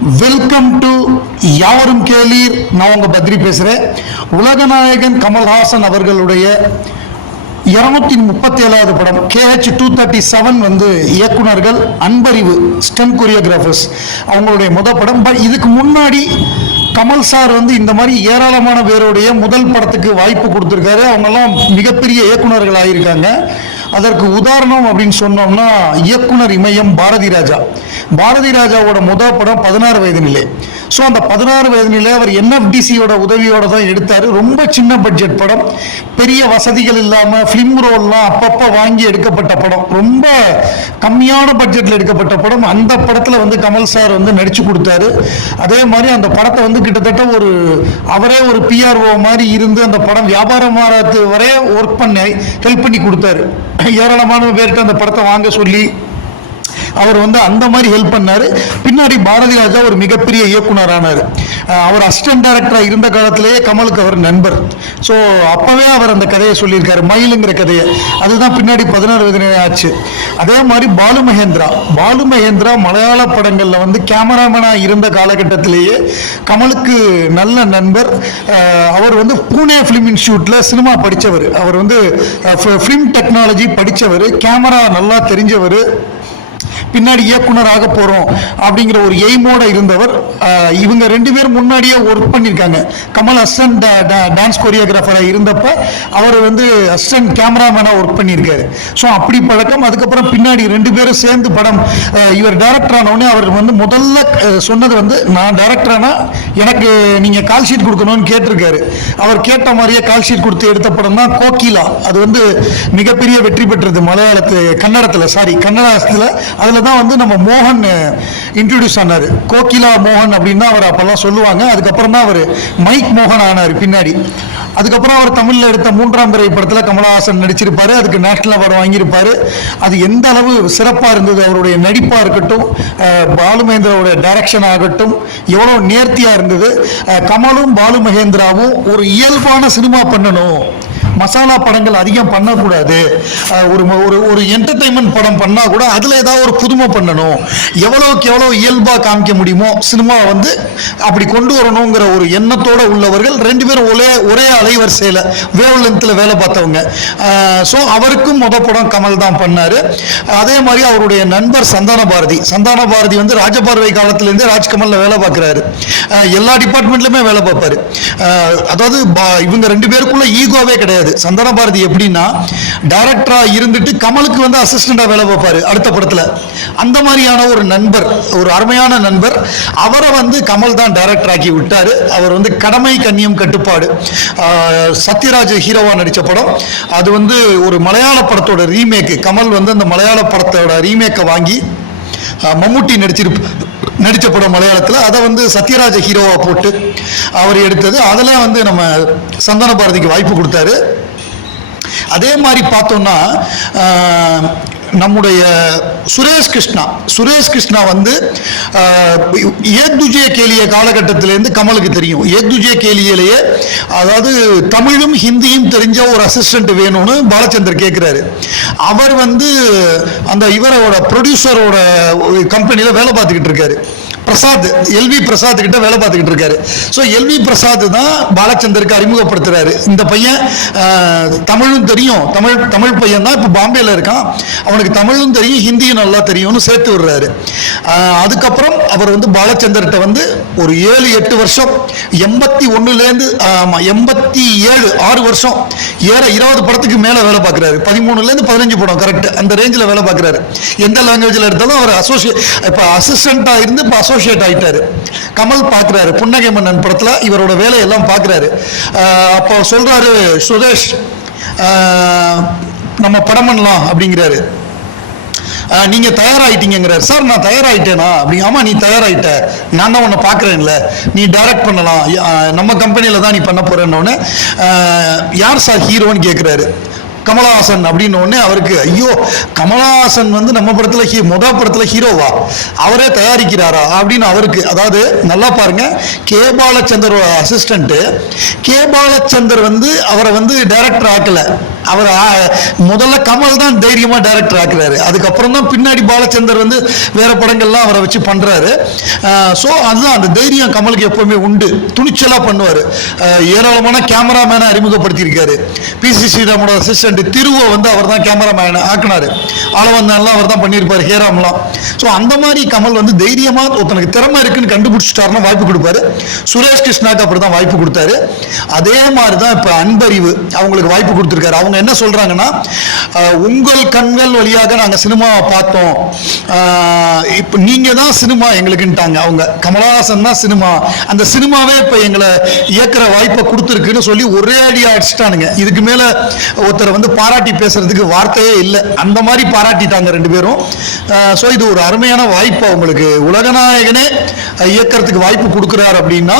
Welcome to யாவரும் கேளீர். நான் உங்கள் பத்ரி பேசுகிறேன் உலகநாயகன் கமல்ஹாசன் அவர்களுடைய இருநூத்தி முப்பத்தி ஏழாவது படம் கேஹெச் டூ தேர்ட்டி செவன் வந்து இயக்குனர்கள் அன்பறிவு ஸ்டன் கொரியோகிராஃபர்ஸ் அவங்களுடைய முத படம். பட் இதுக்கு முன்னாடி கமல் சார் வந்து இந்த மாதிரி ஏராளமான பேருடைய முதல் படத்துக்கு வாய்ப்பு கொடுத்துருக்காரு. அவங்கெல்லாம் மிகப்பெரிய இயக்குனர்கள் ஆகியிருக்காங்க அதற்கு உதாரணம் அப்படின்னு சொன்னோம்னா இயக்குனர் இமயம் பாரதி ராஜா. பாரதி ராஜாவோட முதல் படம் பதினாறு வயது நிலை ஸோ அந்த பதினாறு வயது நிலை அவர் என்எஃப்டிசியோட உதவியோட தான் எடுத்தார். ரொம்ப சின்ன பட்ஜெட் படம். பெரிய வசதிகள் இல்லாமல் ஃபிலிம் ரோல்லாம் அப்பப்போ வாங்கி எடுக்கப்பட்ட படம். ரொம்ப கம்மியான பட்ஜெட்டில் எடுக்கப்பட்ட படம். அந்த படத்தில் வந்து கமல் சார் வந்து நடித்து கொடுத்தாரு. அதே மாதிரி அந்த படத்தை வந்து கிட்டத்தட்ட ஒரு அவரே ஒரு பிஆர்ஓ மாதிரி இருந்து அந்த படம் வியாபாரமாக வரைய ஒர்க் பண்ணி ஹெல்ப் பண்ணி கொடுத்தாரு. ஏராளமான பேர்கிட்ட அந்த படத்தை வாங்க சொல்லி அவர் வந்து அந்த மாதிரி ஹெல்ப் பண்ணார். பின்னாடி பாரதி ராஜா ஒரு மிகப்பெரிய இயக்குனர் ஆனார். அவர் அசிஸ்டன்ட் டைரக்டராக இருந்த காலத்திலேயே கமலுக்கு அவர் நண்பர். ஸோ அப்போவே அவர் அந்த கதையை சொல்லியிருக்காரு மயிலுங்கிற கதையை. அதுதான் பின்னாடி பதினாறு வயது ஆச்சு. அதே மாதிரி பாலு மகேந்திரா. பாலு மகேந்திரா மலையாள படங்களில் வந்து கேமராமேனாக இருந்த காலகட்டத்திலேயே கமலுக்கு நல்ல நண்பர். அவர் வந்து பூனே ஃபிலிம் இன்ஸ்டியூட்டில் சினிமா படித்தவர் அவர் வந்து ஃபிலிம் டெக்னாலஜி படித்தவர் கேமரா நல்லா தெரிஞ்சவர். பின்னாடி இயக்குனர் போகிறோம் அப்படிங்கிற ஒரு எய்மோட இருந்தவர் இவங்க ரெண்டு பேரும் முன்னாடியே ஒர்க் பண்ணியிருக்காங்க. கமல் அசிஸ்டன்ட் டான்ஸ் கொரியோகிராஃபராக இருந்தப்ப அவர் வந்து அசிஸ்டன்ட் கேமராமேனாக ஒர்க் பண்ணியிருக்காரு. ஸோ அப்படி பழக்கம். அதுக்கப்புறம் பின்னாடி ரெண்டு பேரும் சேர்ந்து படம் இவர் டேரக்டர் ஆனவுடனே அவர் வந்து முதல்ல சொன்னது வந்து நான் டேரக்டர் எனக்கு நீங்கள் கால் ஷீட் கொடுக்கணும்னு கேட்டிருக்காரு. அவர் கேட்ட மாதிரியே கால் ஷீட் கொடுத்து எடுத்த படம் தான் கோகிலா. அது வந்து மிகப்பெரிய வெற்றி பெற்றது மலையாளத்து கன்னடத்தில் சாரி கன்னடத்தில் அதில் தான் வந்து நம்ம மோகன் இன்ட்ரடியூஸ் ஆனார். கோகிலா மோகன் அப்படின்னு தான் அவர் அப்போல்லாம் சொல்லுவாங்க. அதுக்கப்புறம் தான் அவர் மைக் மோகன் ஆனார் பின்னாடி. அதுக்கப்புறம் அவர் தமிழில் எடுத்த மூன்றாம் திரை படத்தில் கமலஹாசன் நடிச்சிருப்பாரு. அதுக்கு நேஷனல் அவார்டு வாங்கியிருப்பாரு. அது எந்த அளவு சிறப்பாக இருந்தது? அவருடைய நடிப்பாக இருக்கட்டும் பாலுமகேந்திராவுடைய டைரக்ஷன் ஆகட்டும் எவ்வளோ நேர்த்தியாக இருந்தது? கமலும் பாலு மகேந்திராவும் ஒரு இயல்பான சினிமா பண்ணணும். மசாலா படங்கள் அதிகம் பண்ணக்கூடாது. ஒரு ஒரு ஒரு என்டர்டைன்மெண்ட் படம் பண்ணால் கூட அதில் ஏதாவது ஒரு புதுமை பண்ணணும். எவ்வளோக்கு எவ்வளோ இயல்பாக காமிக்க முடியுமோ சினிமா வந்து அப்படி கொண்டு வரணுங்கிற ஒரு எண்ணத்தோடு உள்ளவர்கள் ரெண்டு பேரும் ஒரே ஒரே அலைவரிசையில் வேவ் லென்த்தில் வேலை பார்த்தவங்க. ஸோ அவருக்கும் முத படம் கமல் தான் பண்ணார். அதே மாதிரி அவருடைய நண்பர் சந்தான பாரதி சந்தான பாரதி வந்து ராஜபார்வை காலத்துலேருந்தே ராஜ்கமலில் வேலை பார்க்குறாரு. எல்லா டிபார்ட்மெண்ட்லையுமே வேலை பார்ப்பாரு. அதாவது பா- இவங்க ரெண்டு பேருக்குள்ள ஈகோவே கிடையாது. சந்தான பாரதி எப்படின்னா டைரக்டராக இருந்துட்டு கமலுக்கு வந்து அசிஸ்டண்டாக வேலை பார்ப்பாரு அடுத்த படத்தில். அந்த மாதிரியான ஒரு நண்பர் ஒரு அருமையான நண்பர். அவரை வந்து கமல் தான் டைரக்டர் ஆக்கி விட்டார். அவர் வந்து கடமை கண்ணியம் கட்டுப்பாடு. சத்யராஜ் ஹீரோவா நடித்த படம். அது வந்து ஒரு மலையாள படத்தோட ரீமேக்கு கமல் வந்து அந்த மலையாள படத்தோட ரீமேக்கை வாங்கி மம்முட்டி நடிச்சிருப்பு நடித்த படம் மலையாளத்தில். அதை வந்து சத்யராஜ ஹீரோவாக போட்டு அவர் எடுத்தது. அதெல்லாம் வந்து நம்ம சந்தான பாரதிக்கு வாய்ப்பு கொடுத்தாரு. அதே மாதிரி பார்த்தோம்னா நம்முடைய சுரேஷ் கிருஷ்ணா. சுரேஷ் கிருஷ்ணா வந்து ஏத்துஜய கேலிய காலகட்டத்திலேருந்து கமலுக்கு தெரியும். ஏத்துஜய கேலியிலேயே அதாவது தமிழும் ஹிந்தியும் தெரிஞ்ச ஒரு அசிஸ்டன்ட் வேணும்னு பாலச்சந்தர் கேட்குறாரு அவர் வந்து அந்த இவரோட ப்ரொடியூசரோட கம்பெனியில் வேலை பார்த்துக்கிட்டு இருக்காரு. பிரசாத் எல்வி பிரசாத் கிட்ட வேலை பார்த்துக்கிட்டு இருக்காரு. ஸோ எல்வி பிரசாத் தான் பாலச்சந்தருக்கு அறிமுகப்படுத்துறாரு. இந்த பையன் தமிழும் தெரியும். தமிழ் தமிழ் பையன் தான் இப்போ பாம்பேல இருக்கான். அவனுக்கு தமிழும் தெரியும் ஹிந்தியும் நல்லா தெரியும்னு சேர்த்து விடுறாரு. அதுக்கப்புறம் அவர் வந்து பாலச்சந்தர்கிட்ட வந்து ஒரு ஏழு எட்டு வருஷம் எண்பத்தி ஒன்றுலேருந்து எண்பத்தி ஏழு ஆறு வருஷம் ஏற இருபது படத்துக்கு மேலே வேலை பார்க்குறாரு. பதிமூணுலேருந்து பதினஞ்சு படம் கரெக்ட் அந்த ரேஞ்சில் வேலை பார்க்குறாரு. எந்த லாங்குவேஜில் எடுத்தாலும் அவர் அசோசியேட் இப்போ அசிஸ்டண்ட்டாக இருந்து இப்போ அசோசியேட் ஆகிட்டாரு கமல் பார்க்குறாரு புன்னகை மன்னன் படத்தில் இவரோட வேலையெல்லாம் பார்க்குறாரு. அப்போ சொல்கிறாரு சுரேஷ் நம்ம படம் பண்ணலாம் அப்படிங்கிறாரு. நீங்கள் தயாராகிட்டீங்கிறார் சார் நான் தயாராயிட்டேனா? அப்படி ஆமாம் நீ தயாராகிட்ட நான் தான் உன்னை பார்க்குறேன்ல. நீ டைரக்ட் பண்ணலாம். நம்ம கம்பெனியில் தான் நீ பண்ண போறேன்னு யார் சார் ஹீரோன்னு கேட்குறாரு கமலஹாசன் அப்படின்னு அவருக்கு ஐயோ கமலஹாசன் வந்து நம்ம படத்தில் ஹீ முத படத்தில் ஹீரோவா? அவரே தயாரிக்கிறாரா? அப்படின்னு அவருக்கு அதாவது நல்லா பாருங்க கே பாலச்சந்தரோட அசிஸ்டண்ட்டு கே பாலச்சந்தர் வந்து அவரை வந்து டைரக்டர் ஆக்கலை. அவர் முதல்ல கமல் தான் தைரியமாக டைரக்டர் ஆக்குறாரு. அதுக்கப்புறம் தான் பின்னாடி பாலச்சந்தர் வந்து வேற படங்கள்லாம் அவரை வச்சு பண்ணுறாரு ஸோ அதுதான் அந்த தைரியம் கமலுக்கு எப்பவுமே உண்டு. துணிச்சலாக பண்ணுவார். ஏராளமான கேமராமேனை அறிமுகப்படுத்தியிருக்காரு. பி சி ஸ்ரீராமோட அசிஸ்டன்ட் திருவை வந்து அவர் தான் கேமராமேன் ஆக்குனாரு. ஆளவந்தான்லாம் அவர் தான் பண்ணியிருப்பார் ஹேராம்லாம். ஸோ அந்த மாதிரி கமல் வந்து தைரியமாக ஒருத்தனுக்கு திறமை இருக்குன்னு கண்டுபிடிச்சிட்டாருன்னா வாய்ப்பு கொடுப்பாரு. சுரேஷ் கிருஷ்ணாக்கு அப்படி தான் வாய்ப்பு கொடுத்தாரு. அதே மாதிரி தான் இப்போ அன்பறிவு அவங்களுக்கு வாய்ப்பு கொடுத்துருக்காரு. அவங்க என்ன சொல்றாங்கன்னா உங்கள் கண்கள் வழியாக நாங்கள் சினிமாவை பார்த்தோம். இப்போ நீங்க தான் சினிமா எங்களுக்குன்ட்டாங்க. அவங்க கமலஹாசன் தான் சினிமா. அந்த சினிமாவே இப்போ எங்களை இயக்குற வாய்ப்பை கொடுத்துருக்குன்னு சொல்லி ஒரே அடியா அடிச்சிட்டானுங்க. இதுக்கு மேல ஒருத்தர் வந்து பாராட்டி பேசுறதுக்கு வார்த்தையே இல்லை. அந்த மாதிரி பாராட்டிட்டாங்க ரெண்டு பேரும். ஸோ இது ஒரு அருமையான வாய்ப்பு அவங்களுக்கு. உலகநாயகனே இயக்கிறதுக்கு வாய்ப்பு கொடுக்குறாரு அப்படின்னா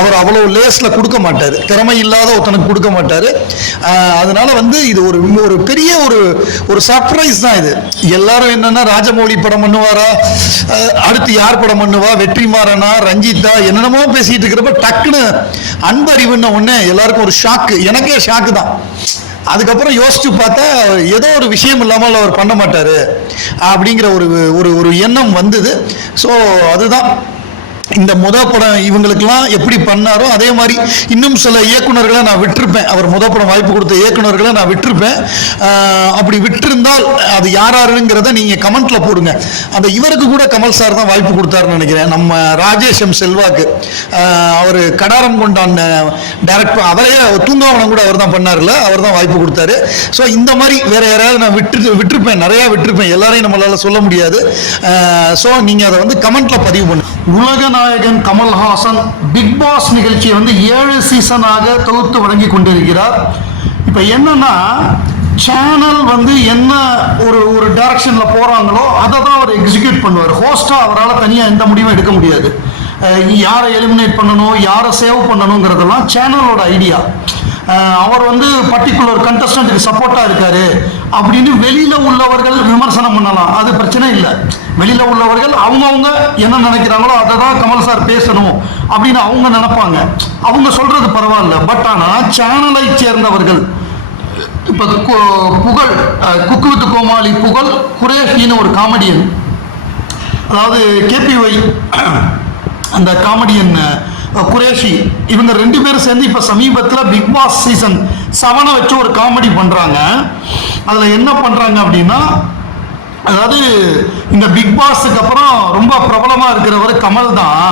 அவர் அவ்வளோ லேஸ்ல கொடுக்க மாட்டார். திறமை இல்லாத ஒருத்தனுக்கு கொடுக்க மாட்டார். அதனால வந்து இது ஒரு ஒரு பெரிய ஒரு ஒரு சர்ப்ரைஸ் தான் இது. எல்லாரும் என்னன்னா ராஜமௌழி படம் பண்ணுவாரா? அடுத்து யார் படம் பண்ணுவா? வெற்றிமாறனா? ரஞ்சிதா என்னென்னமோ பேசிட்டு இருக்கிறப்ப டக்குன்னு அன்பறிவுன்ன உடனே எல்லாருக்கும் ஒரு ஷாக்கு எனக்கே ஷாக்கு தான். அதுக்கப்புறம் யோசிச்சு பார்த்தா ஏதோ ஒரு விஷயம் இல்லாமல் அவர் பண்ண மாட்டாரு. அப்படிங்கிற ஒரு ஒரு ஒரு எண்ணம் வந்தது. ஸோ அதுதான். இந்த முத படம் இவங்களுக்கெல்லாம் எப்படி பண்ணாரோ அதே மாதிரி இன்னும் சில இயக்குனர்களை நான் விட்டிருப்பேன். அவர் முத படம் வாய்ப்பு கொடுத்த இயக்குனர்களை நான் விட்டிருப்பேன். அப்படி விட்டிருந்தால் அது யார் யாருங்கிறத நீங்கள் கமெண்ட்டில் போடுங்க. அந்த இவருக்கு கூட கமல் சார் தான் வாய்ப்பு கொடுத்தாருன்னு நினைக்கிறேன். நம்ம ராஜேஷ் எம் செல்வாக்கு. அவர் கடாரம் கொண்டான் டைரக்ட் அவரே தூங்காவனம் கூட அவர் தான் பண்ணார்ல அவர் தான் வாய்ப்பு கொடுத்தாரு. ஸோ இந்த மாதிரி வேற யாராவது நான் விட்டு விட்டிருப்பேன். நிறையா விட்டிருப்பேன். எல்லாரையும் நம்மளால் சொல்ல முடியாது. ஸோ நீங்கள் அதை வந்து கமெண்ட்டில் பதிவு உலக நாயகன் கமல்ஹாசன் பிக் பாஸ் நிகழ்ச்சியை வந்து ஏழு சீசனாக தொகுத்து வழங்கி கொண்டிருக்கிறார். இப்போ என்னன்னா சேனல் வந்து என்ன ஒரு ஒரு டைரக்ஷனில் போகிறாங்களோ அதை தான் அவர் எக்ஸிக்யூட் பண்ணுவார். ஹோஸ்ட்டாக அவரால் தனியாக எந்த முடிவும் எடுக்க முடியாது. யாரை எலிமினேட் பண்ணணும் யாரை சேவ் பண்ணணுங்கிறதெல்லாம் சேனலோட ஐடியா அவர் வந்து பர்டிகுலர் கண்டஸ்டன்ட்டுக்கு சப்போர்ட்டாக இருக்காரு. அப்படின்னு வெளியில் உள்ளவர்கள் விமர்சனம் பண்ணலாம். அது பிரச்சனை இல்லை. வெளியில உள்ளவர்கள் அவங்கவுங்க என்ன நினைக்கிறாங்களோ அதை தான் கமல் சார் பேசணும் அப்படின்னு அவங்க நினைப்பாங்க. அவங்க சொல்றது பரவாயில்ல. பட் ஆனால் சேனலை சேர்ந்தவர்கள் இப்போ புகழ் குக்கு வித்து கோமாளி புகழ் குரேஷின்னு ஒரு காமெடியன் அதாவது கேபிஒய் அந்த காமெடியன் குரேஷி இவங்க ரெண்டு பேரும் சேர்ந்து இப்போ சமீபத்தில் பிக் பாஸ் சீசன் செவனை வச்சு ஒரு காமெடி பண்ணுறாங்க அதில் என்ன பண்ணுறாங்க அப்படின்னா அதாவது இந்த பிக் பாஸுக்கு அப்புறம் ரொம்ப பிரபலமாக இருக்கிறவர் கமல் தான்.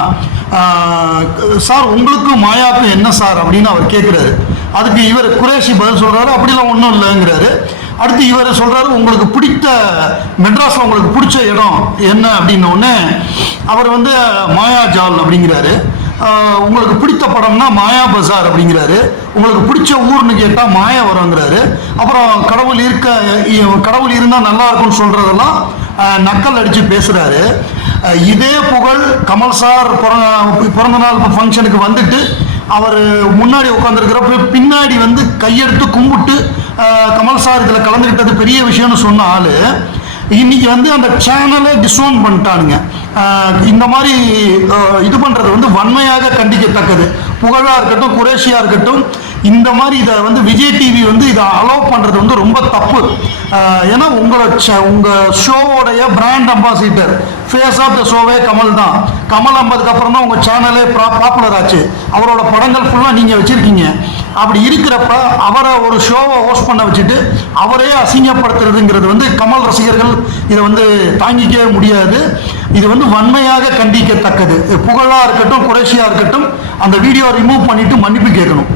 சார் உங்களுக்கும் மாயாவுக்கும் என்ன சார் அப்படின்னு அவர் கேட்குறாரு அதுக்கு இவர் குரேஷி பதில் சொல்கிறாரு அப்படிலாம் ஒன்றும் இல்லைங்கிறாரு. அடுத்து இவர் சொல்கிறாரு உங்களுக்கு பிடித்த மெட்ராஸில் உங்களுக்கு பிடிச்ச இடம் என்ன? அப்படின்னோடனே அவர் வந்து மாயாஜால் அப்படிங்கிறாரு. உங்களுக்கு பிடித்த படம்னா மாயா பசார் அப்படிங்கிறாரு. உங்களுக்கு பிடிச்ச ஊர்னு கேட்டால் மாயா வருங்கிறாரு அப்புறம் கடவுள் இருக்க கடவுள் இருந்தால் நல்லா இருக்கும்னு சொல்கிறதெல்லாம் நக்கல் அடித்து பேசுகிறாரு இதே புகழ் கமல் சார் பிறந்த பிறந்த நாள் ஃபங்க்ஷனுக்கு வந்துட்டு அவர் முன்னாடி உட்காந்துருக்கிறப்ப பின்னாடி வந்து கையெடுத்து கும்பிட்டு கமல் சார் இதில் கலந்துக்கிட்டது பெரிய விஷயம்னு சொன்ன ஆள். இன்னைக்கு வந்து அந்த சேனலை டிஸ்ஓன் பண்ணிட்டானுங்க. இந்த மாதிரி இது பண்ணுறது வந்து வன்மையாக கண்டிக்கத்தக்கது. புகழாக இருக்கட்டும் குரேஷியாக இருக்கட்டும் இந்த மாதிரி இதை வந்து விஜய் டிவி வந்து இதை அலோவ் பண்ணுறது வந்து ரொம்ப தப்பு. ஏன்னா உங்களோட உங்கள் ஷோவோடைய brand ambassador face of the ஷோவே Kamal தான். கமல் அம்பதுக்கு அப்புறம் தான் உங்கள் சேனலே பாப்புலர் ஆச்சு. அவரோட படங்கள் ஃபுல்லாக நீங்கள் வச்சுருக்கீங்க. அப்படி இருக்கிறப்ப அவரை ஒரு ஷோவை ஹோஸ்ட் பண்ண வச்சுட்டு அவரே அசிங்கப்படுத்துறதுங்கிறது வந்து கமல் ரசிகர்கள் இதை வந்து தாங்கிக்கவே முடியாது. இது வந்து வன்மையாக கண்டிக்கத்தக்கது. புகழாக இருக்கட்டும் குறைசியாக இருக்கட்டும் அந்த வீடியோ ரிமூவ் பண்ணிட்டு மன்னிப்பு கேட்கணும்.